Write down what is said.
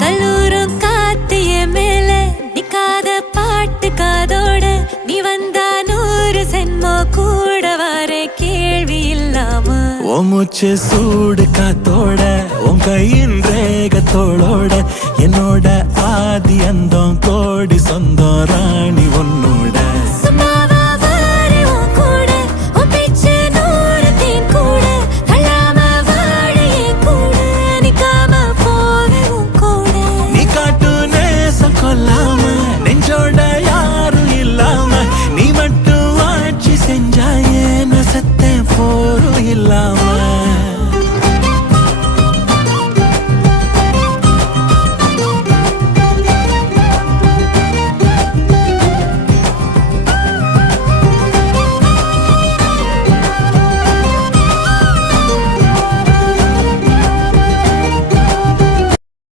கல்லூரும் காத்திய மேல நிக்காத பாட்டு காதோட நீ வந்தா 100 சென்மோ கூட வர கேள்வி இல்லாம மூச்சு சூடு காத்தோட உன் கையின் ரேகத்தோளோட என்னோட ஆதி அந்தம்